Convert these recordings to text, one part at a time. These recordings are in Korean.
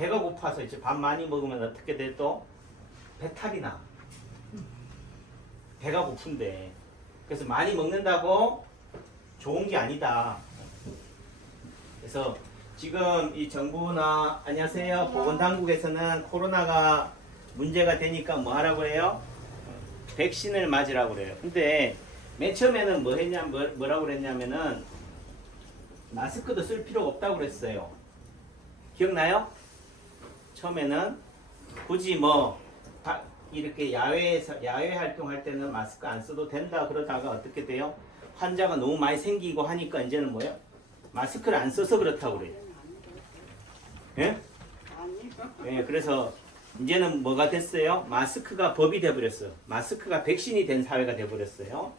배가 고파서 이제 밥 많이 먹으면 어떻게 돼? 또 배탈이 나. 배가 고픈데. 그래서 많이 먹는다고 좋은 게 아니다. 그래서 지금 이 정부나 안녕하세요. 보건당국에서는 코로나가 문제가 되니까 뭐 하라고 해요? 백신을 맞으라고 그래요. 근데 맨 처음에는 뭐라고 그랬냐면은 마스크도 쓸 필요가 없다고 그랬어요. 기억나요? 처음에는 굳이 뭐 이렇게 야외 활동할 때는 마스크 안 써도 된다 그러다가 어떻게 돼요? 환자가 너무 많이 생기고 하니까 이제는 뭐예요? 마스크를 안 써서 그렇다고 그래요. 예? 예, 그래서 이제는 뭐가 됐어요? 마스크가 법이 돼버렸어요. 마스크가 백신이 된 사회가 돼버렸어요.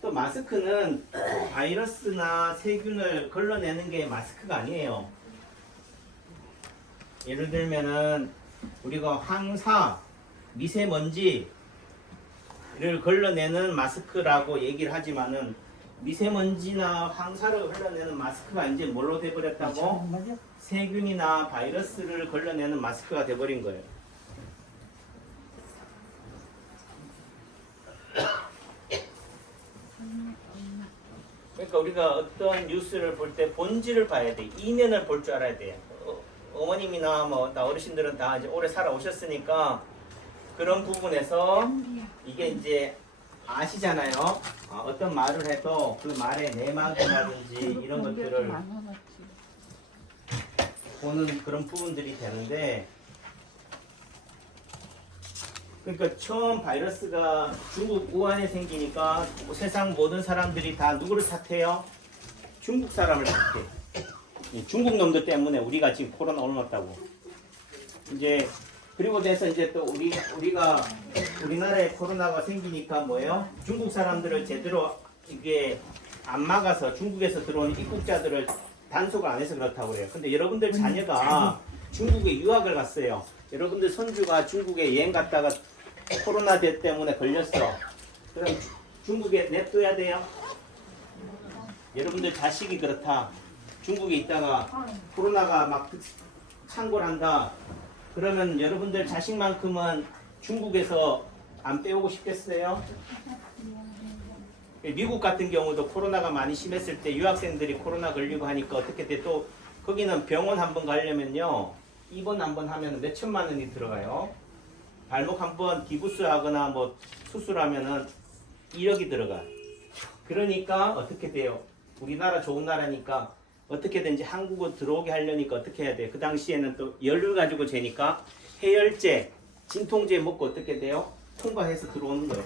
또 마스크는 바이러스나 세균을 걸러내는 게 마스크가 아니에요. 예를 들면은 우리가 황사, 미세먼지를 걸러내는 마스크라고 얘기를 하지만은 미세먼지나 황사를 걸러내는 마스크가 이제 뭘로 돼버렸다고? 세균이나 바이러스를 걸러내는 마스크가 돼버린 거예요. 그러니까 우리가 어떤 뉴스를 볼 때 본질을 봐야 돼. 이면을 볼 줄 알아야 돼요. 어머님이나 뭐 다 어르신들은 다 이제 오래 살아오셨으니까 그런 부분에서 이게 이제 아시잖아요. 어떤 말을 해도 그 말의 내막이라든지 이런 것들을 보는 그런 부분들이 되는데, 그러니까 처음 바이러스가 중국 우한에 생기니까 세상 모든 사람들이 다 누구를 탓해요? 중국 사람을 탓해. 중국 놈들 때문에 우리가 지금 코로나 올랐다고. 이제 그리고 돼서 이제 또 우리가 우리나라에 코로나가 생기니까 뭐예요? 중국 사람들을 제대로 이게 안 막아서 중국에서 들어오는 입국자들을 단속을 안 해서 그렇다고 그래요. 근데 여러분들 자녀가 중국에 유학을 갔어요. 여러분들 손주가 중국에 여행 갔다가 코로나 때문에 걸렸어. 그럼 중국에 냅둬야 돼요? 여러분들 자식이 그렇다. 중국에 있다가 코로나가 막 창궐 한다. 그러면 여러분들 자식만큼은 중국에서 안 빼오고 싶겠어요? 미국 같은 경우도 코로나가 많이 심했을 때 유학생들이 코로나 걸리고 하니까 어떻게 돼? 또 거기는 병원 한번 가려면요. 입원 한번 하면 몇 천만 원이 들어가요. 발목 한번 기부스하거나 뭐 수술하면은 1억이 들어가. 그러니까 어떻게 돼요? 우리나라 좋은 나라니까 어떻게든지 한국으로 들어오게 하려니까 어떻게 해야 돼? 그 당시에는 또 열을 가지고 재니까 해열제, 진통제 먹고 어떻게 돼요? 통과해서 들어오는 거예요.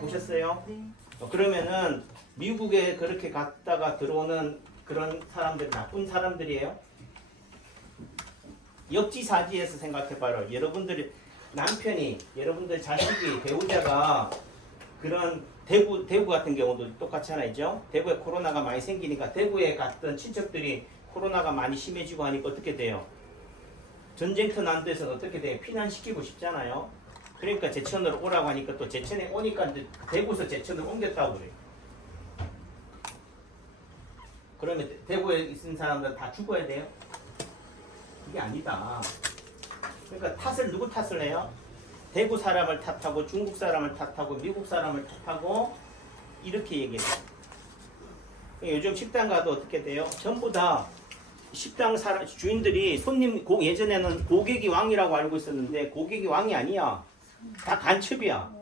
보셨어요? 그러면은 미국에 그렇게 갔다가 들어오는 그런 사람들 나쁜 사람들이에요? 역지사지해서 생각해봐요. 여러분들이 남편이, 여러분들 자식이, 배우자가 그런 대구 같은 경우도 똑같이 하나죠. 대구에 코로나가 많이 생기니까 대구에 갔던 친척들이 코로나가 많이 심해지고 하니까 어떻게 돼요? 전쟁터 난 데서 어떻게 돼요? 피난시키고 싶잖아요. 그러니까 제천으로 오라고 하니까 또 제천에 오니까 대구에서 제천으로 옮겼다고 그래요. 그러면 대구에 있는 사람들 다 죽어야 돼요? 그게 아니다. 그러니까 누구 탓을 해요? 대구 사람을 탓하고 중국 사람을 탓하고 미국 사람을 탓하고 이렇게 얘기해요. 요즘 식당 가도 어떻게 돼요? 전부 다 식당 주인들이 예전에는 고객이 왕이라고 알고 있었는데 고객이 왕이 아니야. 다 간첩이야.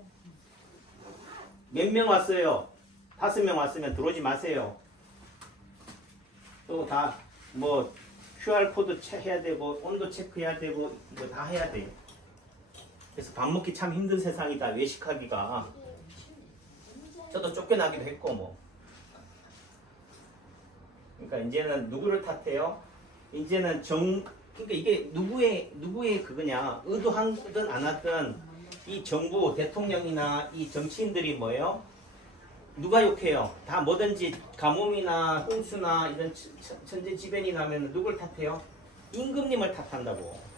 몇 명 왔어요? 5명 왔으면 들어오지 마세요. 또 다 뭐 QR코드 해야 되고 온도 체크해야 되고 뭐 다 해야 돼요. 그래서 밥 먹기 참 힘든 세상이다. 외식하기가. 저도 쫓겨나기도 했고 뭐. 그러니까 이제는 누구를 탓해요? 이제는 그러니까 이게 누구의 그거냐? 의도하든 안 하든 이 정부 대통령이나 이 정치인들이 뭐예요? 누가 욕해요? 다 뭐든지 가뭄이나 홍수나 이런 천재지변이 나면 누굴 탓해요? 임금님을 탓한다고.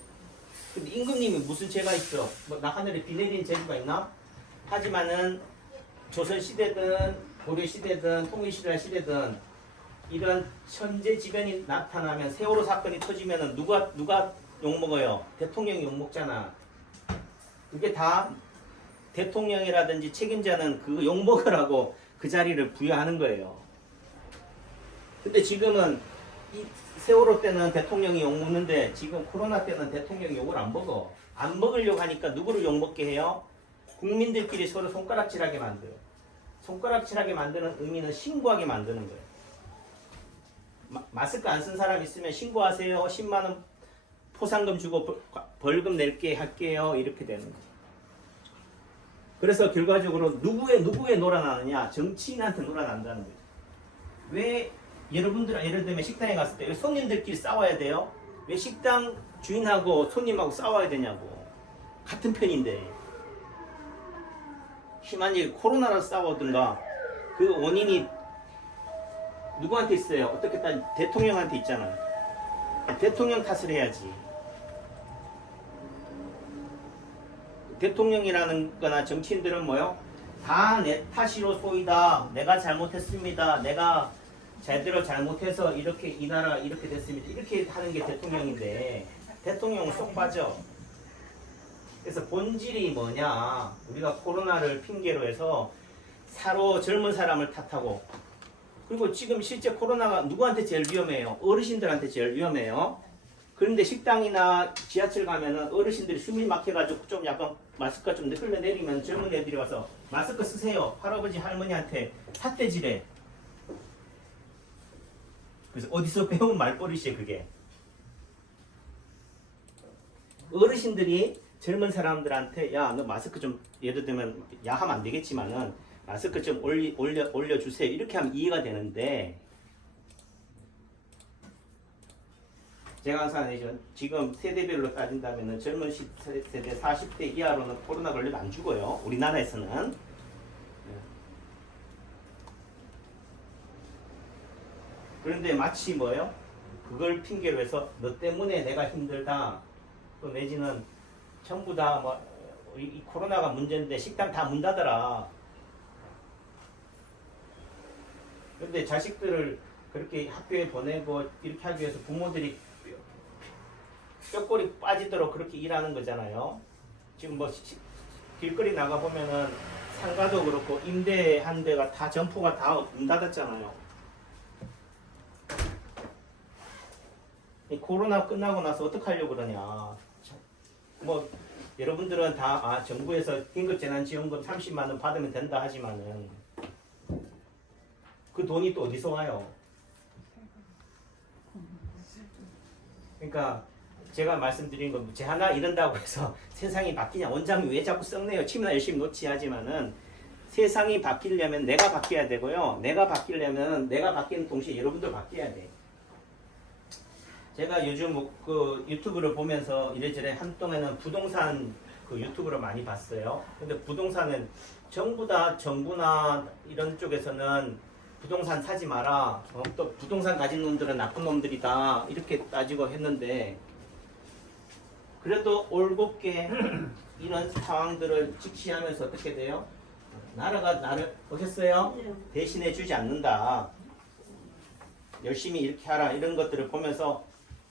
근데 임금님이 무슨 죄가 있어? 뭐 나 하늘에 비 내린 죄가 있나? 하지만은 조선시대든 고려시대든 통일시대 시대든 이런 천재지변이 나타나면 세월호 사건이 터지면은 누가 욕먹어요? 대통령이 욕먹잖아. 그게 다 대통령이라든지 책임자는 그 욕먹으라고 그 자리를 부여하는 거예요. 근데 지금은 이 세월호 때는 대통령이 욕먹는데 지금 코로나 때는 대통령이 욕을 안 먹어. 안 먹으려고 하니까 누구를 욕먹게 해요? 국민들끼리 서로 손가락질하게 만들어요. 손가락질하게 만드는 의미는 신고하게 만드는 거예요. 마스크 안 쓴 사람 있으면 신고하세요. 10만 원 포상금 주고 벌금 낼게 할게요. 이렇게 되는 거예요. 그래서 결과적으로 누구에 놀아나느냐? 정치인한테 놀아난다는 거죠. 왜 여러분들 예를 들면 식당에 갔을 때 왜 손님들끼리 싸워야 돼요? 왜 식당 주인하고 손님하고 싸워야 되냐고. 같은 편인데. 심한 일 코로나로 싸우든가 그 원인이 누구한테 있어요? 어떻게 따지면 대통령한테 있잖아요. 대통령 탓을 해야지. 대통령이라는 거나 정치인들은 뭐요? 다 내 탓이로 소이다. 내가 잘못했습니다. 내가 제대로 잘못해서 이렇게 이 나라 이렇게 됐습니다. 이렇게 하는 게 대통령인데 대통령은 쏙 빠져. 그래서 본질이 뭐냐? 우리가 코로나를 핑계로 해서 사로 젊은 사람을 탓하고 그리고 지금 실제 코로나가 누구한테 제일 위험해요? 어르신들한테 제일 위험해요. 그런데 식당이나 지하철 가면은 어르신들이 숨이 막혀가지고 좀 약간 마스크가 좀 흘러내리면 젊은 애들이 와서 마스크 쓰세요. 할아버지 할머니한테 삿대질해. 그래서 어디서 배운 말버릇이에요 그게. 어르신들이 젊은 사람들한테 야 너 마스크 좀 예를 들면 야하면 안 되겠지만은 마스크 좀 올려주세요. 이렇게 하면 이해가 되는데 제가 항상 얘기하죠. 지금 세대별로 따진다면 젊은 세대 40대 이하로는 코로나 걸리면 안 죽어요. 우리나라에서는. 그런데 마치 뭐예요? 그걸 핑계로 해서 너 때문에 내가 힘들다. 또 내지는 전부 다 뭐 이 코로나가 문제인데 식당 다 문 닫아라. 그런데 자식들을 그렇게 학교에 보내고 이렇게 하기 위해서 부모들이 뼈골이 빠지도록 그렇게 일하는 거잖아요. 지금 뭐 길거리 나가 보면은 상가도 그렇고 임대한 데가 다 점포가 다 문 닫았잖아요. 이 코로나 끝나고 나서 어떻게 하려고 그러냐. 뭐 여러분들은 다 정부에서 긴급재난지원금 30만 원 받으면 된다 하지만은 그 돈이 또 어디서 와요? 그러니까 제가 말씀드린 건 제 하나 이런다고 해서 세상이 바뀌냐. 원장이 왜 자꾸 썩네요. 침이나 열심히 놓지 하지만은 세상이 바뀌려면 내가 바뀌어야 되고요. 내가 바뀌려면 내가 바뀌는 동시에 여러분도 바뀌어야 돼. 제가 요즘 그 유튜브를 보면서 이래저래 한동안에는 부동산 그 유튜브를 많이 봤어요. 근데 부동산은 전부 다 정부나 이런 쪽에서는 부동산 사지 마라. 또 부동산 가진 놈들은 나쁜 놈들이다. 이렇게 따지고 했는데 그래도 올곧게 이런 상황들을 직시하면서 어떻게 돼요? 나라가 나를 보셨어요? 대신해 주지 않는다. 열심히 이렇게 하라. 이런 것들을 보면서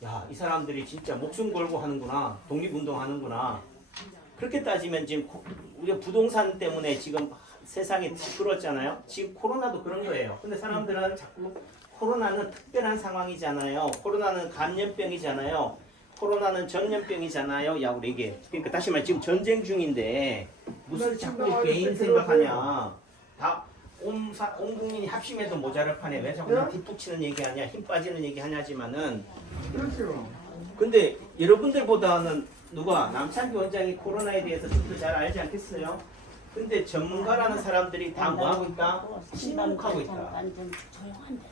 야, 이 사람들이 진짜 목숨 걸고 하는구나. 독립운동 하는구나. 그렇게 따지면 지금 우리가 부동산 때문에 지금 세상이 부끄럽잖아요. 지금 코로나도 그런 거예요. 근데 사람들은 자꾸 코로나는 특별한 상황이잖아요. 코로나는 감염병이잖아요. 코로나는 전염병이잖아요. 야, 우리 이게. 그러니까 다시 말해 지금 전쟁 중인데 무슨 자꾸 개인 생각하냐. 다 온 국민이 합심해도 모자랄 판에 왜 자꾸 뒷북치는 얘기하냐, 힘 빠지는 얘기하냐지만은. 그렇죠. 근데 여러분들보다는 누가 남창기 원장이 코로나에 대해서 좀 더 잘 알지 않겠어요? 근데 전문가라는 사람들이 다 뭐 하고 있다? 침묵하고 있다. 완전 조용한데.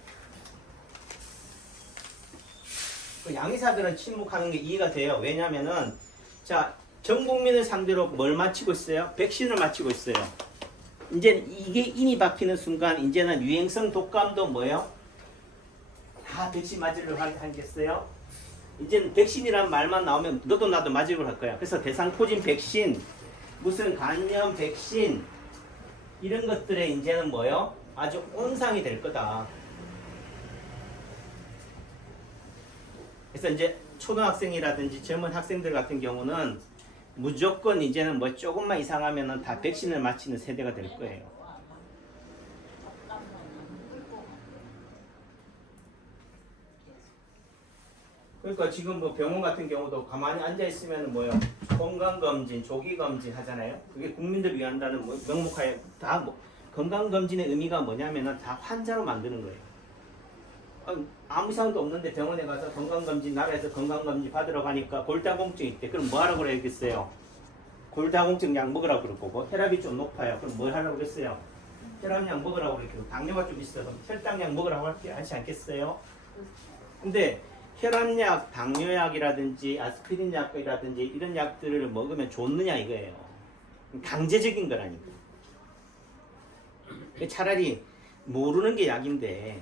그 양의사들은 침묵하는 게 이해가 돼요. 왜냐면은 자, 전 국민을 상대로 뭘 마치고 있어요? 백신을 마치고 있어요. 이제 이게 인이 바뀌는 순간 이제는 유행성 독감도 뭐예요? 다 백신 맞으려고 하겠어요? 이제는 백신이란 말만 나오면 너도 나도 맞으려고 할 거야. 그래서 대상포진 백신, 무슨 간염 백신 이런 것들에 이제는 뭐예요? 아주 온상이 될 거다. 그래서 이제 초등학생이라든지 젊은 학생들 같은 경우는 무조건 이제는 뭐 조금만 이상하면은 다 백신을 맞히는 세대가 될 거예요. 그러니까 지금 뭐 병원 같은 경우도 가만히 앉아 있으면 뭐요, 건강검진, 조기검진 하잖아요. 그게 국민들을 위한다는 뭐 명목하에 다 뭐 건강검진의 의미가 뭐냐면은 다 환자로 만드는 거예요. 아무 이상도 없는데 병원에 가서 건강검진, 나라에서 건강검진 받으러 가니까 골다공증 있대. 그럼 뭐 하라고 그랬겠어요? 골다공증 약 먹으라고 그럴 거고, 혈압이 좀 높아요. 그럼 뭘 하라고 그랬어요? 혈압약 먹으라고 그랬고, 당뇨가 좀 있어서 혈당약 먹으라고 하지 않겠어요? 근데 혈압약, 당뇨약이라든지 아스피린 약이라든지 이런 약들을 먹으면 좋느냐 이거예요. 강제적인 거라니까. 차라리 모르는 게 약인데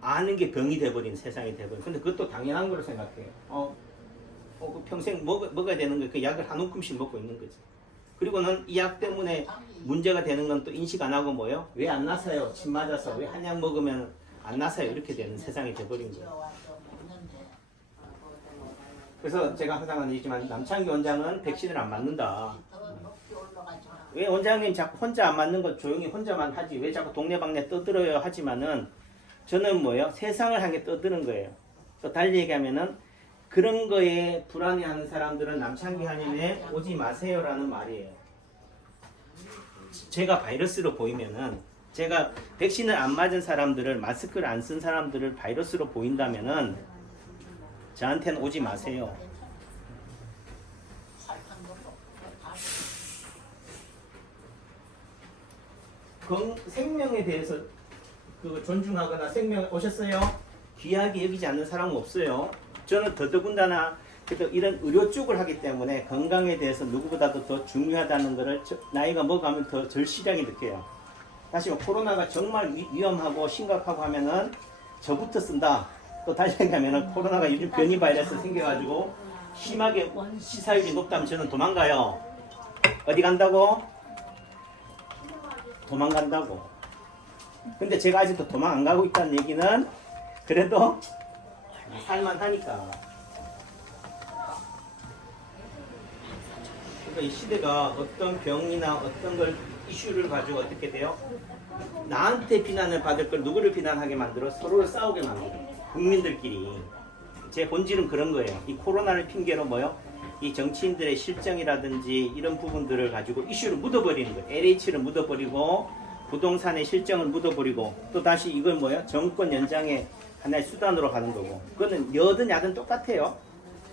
아는 게 병이 돼버린 세상이 돼버린. 근데 그것도 당연한 거로 생각해요. 그 평생 먹어야 되는 거, 그 약을 한 움큼씩 먹고 있는 거지. 그리고는 이 약 때문에 문제가 되는 건 또 인식 안 하고 뭐예요? 왜 안 나서요? 침 맞아서. 왜 한 약 먹으면 안 나서요? 이렇게 되는 세상이 돼버린 거예요. 그래서 제가 항상 하는 얘기지만 남창기 원장은 백신을 안 맞는다. 왜 원장님 자꾸 혼자 안 맞는 거 조용히 혼자만 하지 왜 자꾸 동네방네 떠들어요 하지만은 저는 뭐예요? 세상을 향해 떠드는 거예요. 또 달리 얘기하면은 그런 거에 불안해하는 사람들은 남창기 한임에 오지 마세요라는 말이에요. 제가 바이러스로 보이면은, 제가 백신을 안 맞은 사람들을, 마스크를 안 쓴 사람들을 바이러스로 보인다면은 저한테는 오지 마세요. 생명에 대해서 존중하거나 생명 오셨어요? 귀하게 여기지 않는 사람은 없어요. 저는 더더군다나 이런 의료 쪽을 하기 때문에 건강에 대해서 누구보다도 더 중요하다는 것을 나이가 먹어가면 더 절실하게 느껴요. 다시 코로나가 정말 위험하고 심각하고 하면은 저부터 쓴다. 또 다시 생각하면은 코로나가 요즘 변이 바이러스 생겨가지고 심하게 치사율이 높다면 저는 도망가요. 어디 간다고? 도망간다고. 근데 제가 아직도 도망 안 가고 있다는 얘기는 그래도 살만하니까. 그러니까 이 시대가 어떤 병이나 어떤 걸 이슈를 가지고 어떻게 돼요? 나한테 비난을 받을 걸 누구를 비난하게 만들어? 서로를 싸우게 만들어. 국민들끼리. 제 본질은 그런 거예요. 이 코로나를 핑계로 뭐요? 이 정치인들의 실정이라든지 이런 부분들을 가지고 이슈를 묻어버리는 거예요. LH를 묻어버리고 부동산의 실정을 묻어버리고 또 다시 이걸 뭐예요? 정권 연장의 하나의 수단으로 가는 거고. 그거는 여든 야든 똑같아요.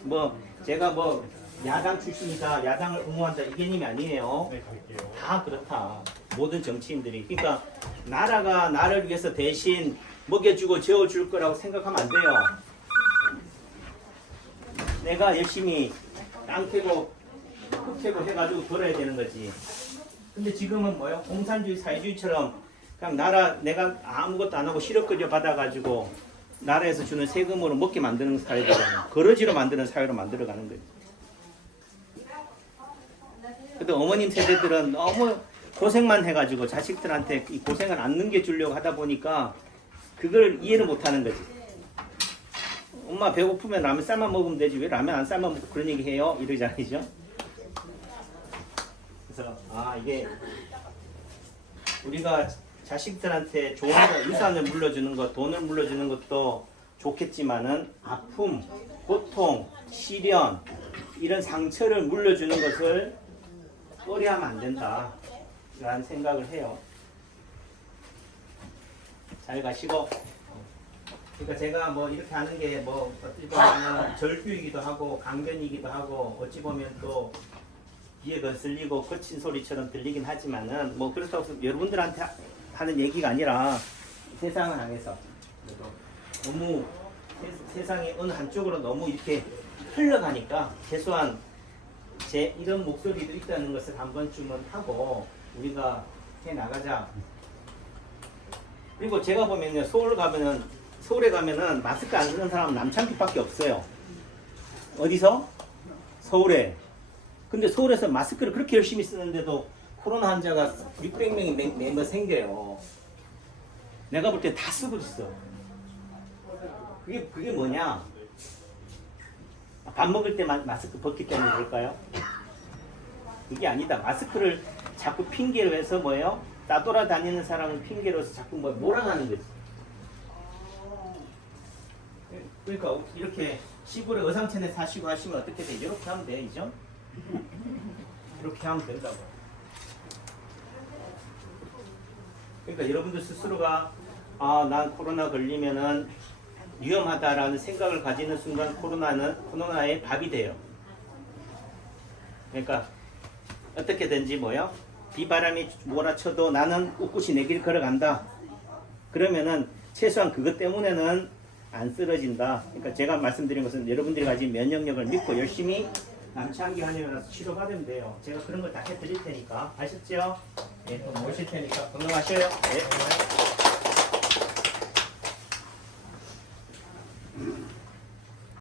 뭐 제가 뭐 야당 출신이다, 야당을 옹호한다 이 개념이 아니에요. 다 그렇다. 모든 정치인들이. 그러니까 나라가 나를 위해서 대신 먹여주고 재워줄 거라고 생각하면 안 돼요. 내가 열심히 땅 캐고 흙 캐고 해가지고 벌어야 되는 거지. 근데 지금은 뭐요? 공산주의 사회주의처럼 그냥 내가 아무것도 안 하고 실업급여 받아가지고 나라에서 주는 세금으로 먹게 만드는 사회잖아요. 거러지로 만드는 사회로 만들어가는 거예요. 근데 어머님 세대들은 너무 고생만 해가지고 자식들한테 이 고생을 안 넘겨주려고 하다 보니까 그걸 이해를 못하는 거지. 엄마 배고프면 라면 삶아 먹으면 되지 왜 라면 안 삶아 먹고 그런 얘기 해요? 이러잖아요. 그래서 이게 우리가 자식들한테 좋은 거, 유산을 물려주는 것, 돈을 물려주는 것도 좋겠지만은 아픔, 고통, 시련 이런 상처를 물려주는 것을 꺼려하면 안 된다 라는 생각을 해요. 잘 가시고. 그러니까 제가 뭐 이렇게 하는 게 뭐 어찌 보면 절규이기도 하고 강변이기도 하고 어찌 보면 또 귀에 거슬리고 거친 소리처럼 들리긴 하지만은 뭐 그렇다고 해서 여러분들한테 하는 얘기가 아니라 세상을 향해서 너무 세상의 어느 한쪽으로 너무 이렇게 흘러가니까 최소한 제 이런 목소리도 있다는 것을 한 번쯤은 하고 우리가 해 나가자. 그리고 제가 보면요, 서울에 가면은 마스크 안 쓰는 사람은 남창기밖에 없어요. 어디서? 서울에. 근데 서울에서 마스크를 그렇게 열심히 쓰는데도 코로나 환자가 600명이 매번 생겨요. 내가 볼 때 다 쓰고 있어. 그게 뭐냐? 밥 먹을 때 마스크 벗기 때문에 그럴까요? 그게 아니다. 마스크를 자꾸 핑계로 해서 뭐예요? 따돌아다니는 사람을 핑계로 해서 자꾸 몰아가는 거지. 그러니까 이렇게 시골에 어상천에 사시고 하시면 어떻게 돼? 이렇게 하면 돼, 이죠? 이렇게 하면 된다고. 그러니까 여러분들 스스로가 난 코로나 걸리면은 위험하다라는 생각을 가지는 순간 코로나의 밥이 돼요. 그러니까 어떻게든지 뭐요? 비바람이 몰아쳐도 나는 꿋꿋이 내 길 걸어간다. 그러면은 최소한 그것 때문에는 안 쓰러진다. 그러니까 제가 말씀드린 것은 여러분들이 가진 면역력을 믿고 열심히 남창기 한의원에 가서 치료받으면 돼요. 제가 그런 걸 다 해드릴 테니까 아셨죠? 예, 또 모실 테니까 건강하셔요. 예.